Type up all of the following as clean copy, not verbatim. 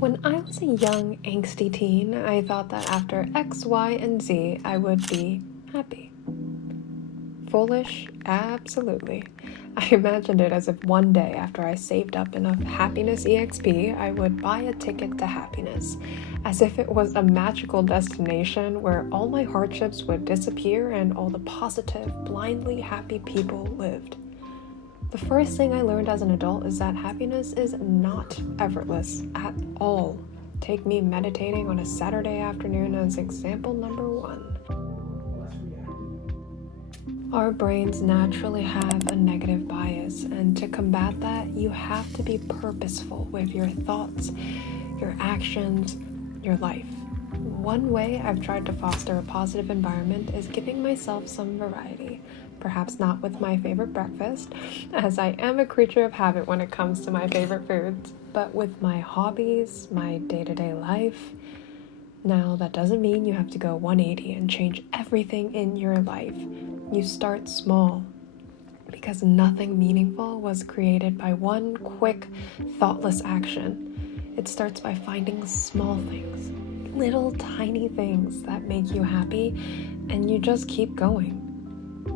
When I was a young, angsty teen, I thought that after X, Y, and Z, I would be happy. Foolish? Absolutely. I imagined it as if one day, after I saved up enough happiness EXP, I would buy a ticket to happiness, as if it was a magical destination where all my hardships would disappear and all the positive, blindly happy people lived. The first thing I learned as an adult is that happiness is not effortless at all. Take me meditating on a Saturday afternoon as example number 1. Our brains naturally have a negative bias, and to combat that, you have to be purposeful with your thoughts, your actions, your life. One way I've tried to foster a positive environment is giving myself some variety. Perhaps not with my favorite breakfast, as I am a creature of habit when it comes to my favorite foods, but with my hobbies, my day-to-day life. Now, that doesn't mean you have to go 180 and change everything in your life. You start small, because nothing meaningful was created by one quick, thoughtless action. It starts by finding small things, little tiny things that make you happy, and you just keep going.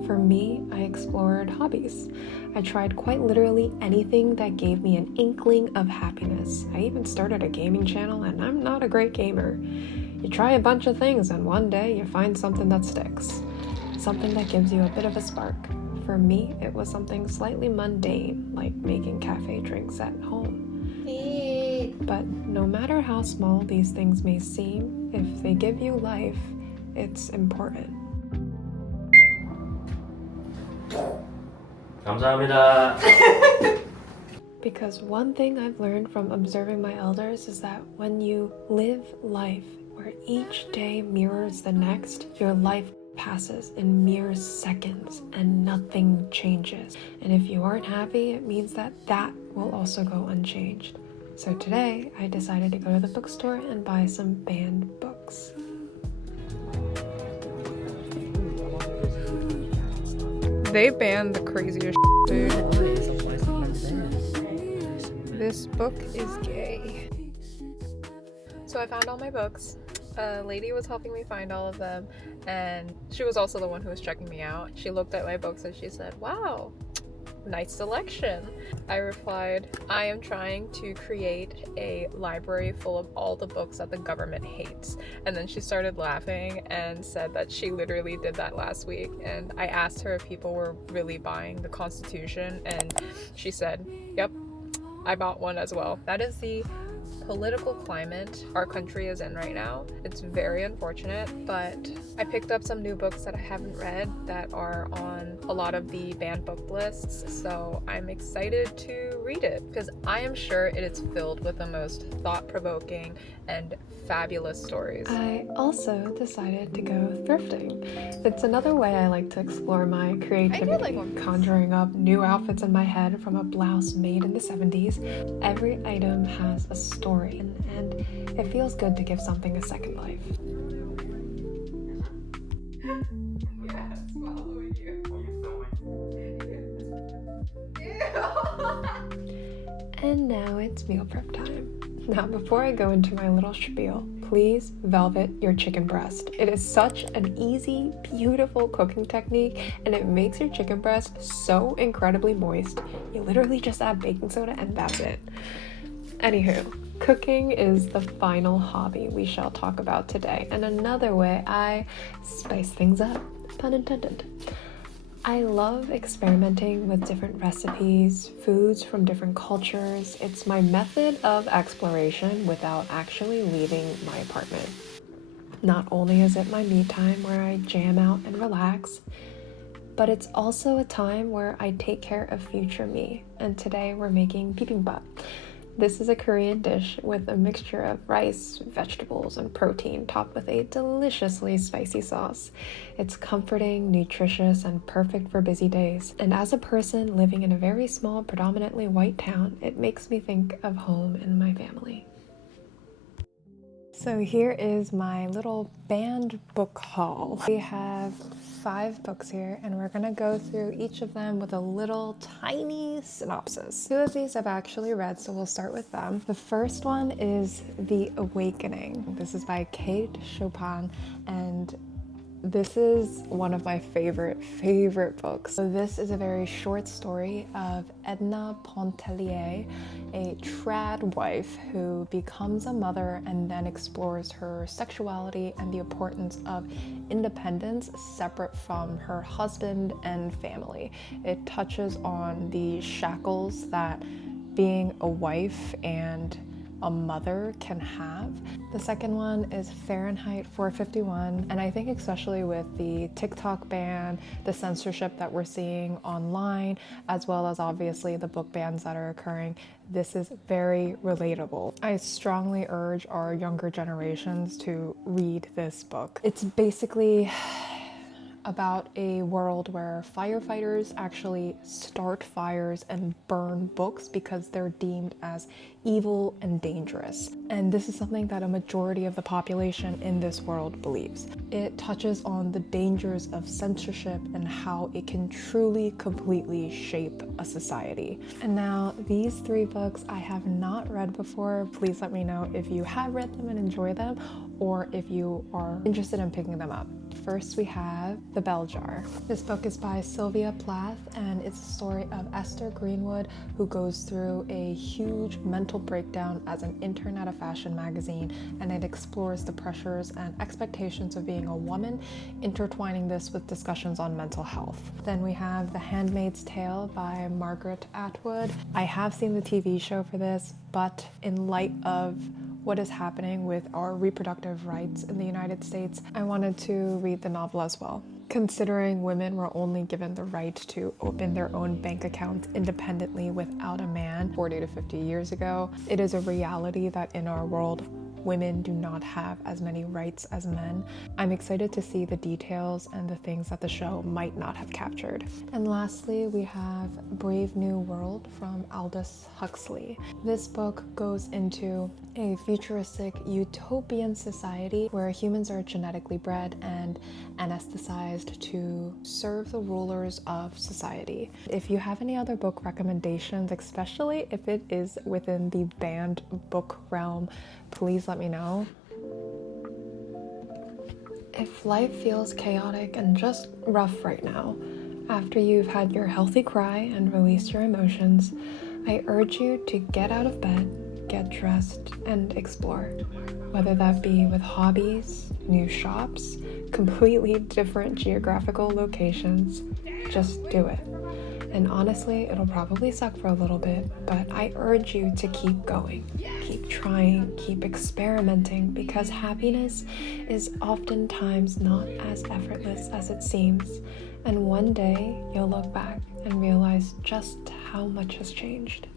For me, I explored hobbies. I tried quite literally anything that gave me an inkling of happiness. I even started a gaming channel, and I'm not a great gamer. You try a bunch of things, and one day you find something that sticks. Something that gives you a bit of a spark. For me, it was something slightly mundane, like making cafe drinks at home. But no matter how small these things may seem, if they give you life, it's important. 감사합니다. Because one thing I've learned from observing my elders is that when you live life where each day mirrors the next, your life passes in mere seconds and nothing changes. And if you aren't happy, it means that will also go unchanged. So today, I decided to go to the bookstore and buy some banned books. They banned the craziest dude. This book is gay. So I found all my books. A lady was helping me find all of them, and she was also the one who was checking me out. She looked at my books and she said, "Wow, nice selection." I replied, "I am trying to create a library full of all the books that the government hates." And then she started laughing and said that she literally did that last week. And I asked her if people were really buying the Constitution, and she said, "Yep, I bought one as well." That is the political climate our country is in right now. It's very unfortunate, but I picked up some new books that I haven't read that are on a lot of the banned book lists, so I'm excited to read it because I am sure it is filled with the most thought-provoking and fabulous stories. I also decided to go thrifting. It's another way I like to explore my creativity, conjuring up new outfits in my head from a blouse made in the 70s. Every item has a story, and it feels good to give something a second life. Yes, following you. And now it's meal prep time. Now, before I go into my little spiel, please velvet your chicken breast. It is such an easy, beautiful cooking technique, and it makes your chicken breast so incredibly moist. You literally just add baking soda and that's it. Anywho, cooking is the final hobby we shall talk about today, and another way I spice things up, pun intended. I love experimenting with different recipes, foods from different cultures. It's my method of exploration without actually leaving my apartment. Not only is it my me time where I jam out and relax, but it's also a time where I take care of future me. And today we're making bibimbap. This is a Korean dish with a mixture of rice, vegetables, and protein topped with a deliciously spicy sauce. It's comforting, nutritious, and perfect for busy days. And as a person living in a very small, predominantly white town, it makes me think of home and my family. So here is my little banned book haul. We have 5 books here, and we're gonna go through each of them with a little tiny synopsis. 2 of these I've actually read, so we'll start with them. The first one is The Awakening. This is by Kate Chopin, and this is one of my favorite books. So this is a very short story of Edna Pontellier, a trad wife who becomes a mother and then explores her sexuality and the importance of independence separate from her husband and family. It touches on the shackles that being a wife and a mother can have. The second one is Fahrenheit 451, and I think especially with the TikTok ban, the censorship that we're seeing online, as well as obviously the book bans that are occurring, this is very relatable. I strongly urge our younger generations to read this book. It's basically about a world where firefighters actually start fires and burn books because they're deemed as evil and dangerous. And this is something that a majority of the population in this world believes. It touches on the dangers of censorship and how it can truly, completely shape a society. And now these 3 books I have not read before. Please let me know if you have read them and enjoy them, or if you are interested in picking them up. First, we have The Bell Jar. This book is by Sylvia Plath, and it's a story of Esther Greenwood, who goes through a huge mental breakdown as an intern at a fashion magazine, and it explores the pressures and expectations of being a woman, intertwining this with discussions on mental health. Then we have The Handmaid's Tale by Margaret Atwood. I have seen the TV show for this, but in light of what is happening with our reproductive rights in the United States, I wanted to read the novel as well. Considering women were only given the right to open their own bank account independently without a man 40 to 50 years ago, it is a reality that in our world, women do not have as many rights as men. I'm excited to see the details and the things that the show might not have captured. And lastly, we have Brave New World from Aldous Huxley. This book goes into a futuristic utopian society where humans are genetically bred and anesthetized to serve the rulers of society. If you have any other book recommendations, especially if it is within the banned book realm, please let me know. If life feels chaotic and just rough right now, after you've had your healthy cry and released your emotions, I urge you to get out of bed, get dressed, and explore. Whether that be with hobbies, new shops, completely different geographical locations, just do it. And honestly, it'll probably suck for a little bit, but I urge you to keep going, keep trying, keep experimenting, because happiness is oftentimes not as effortless as it seems. And one day you'll look back and realize just how much has changed.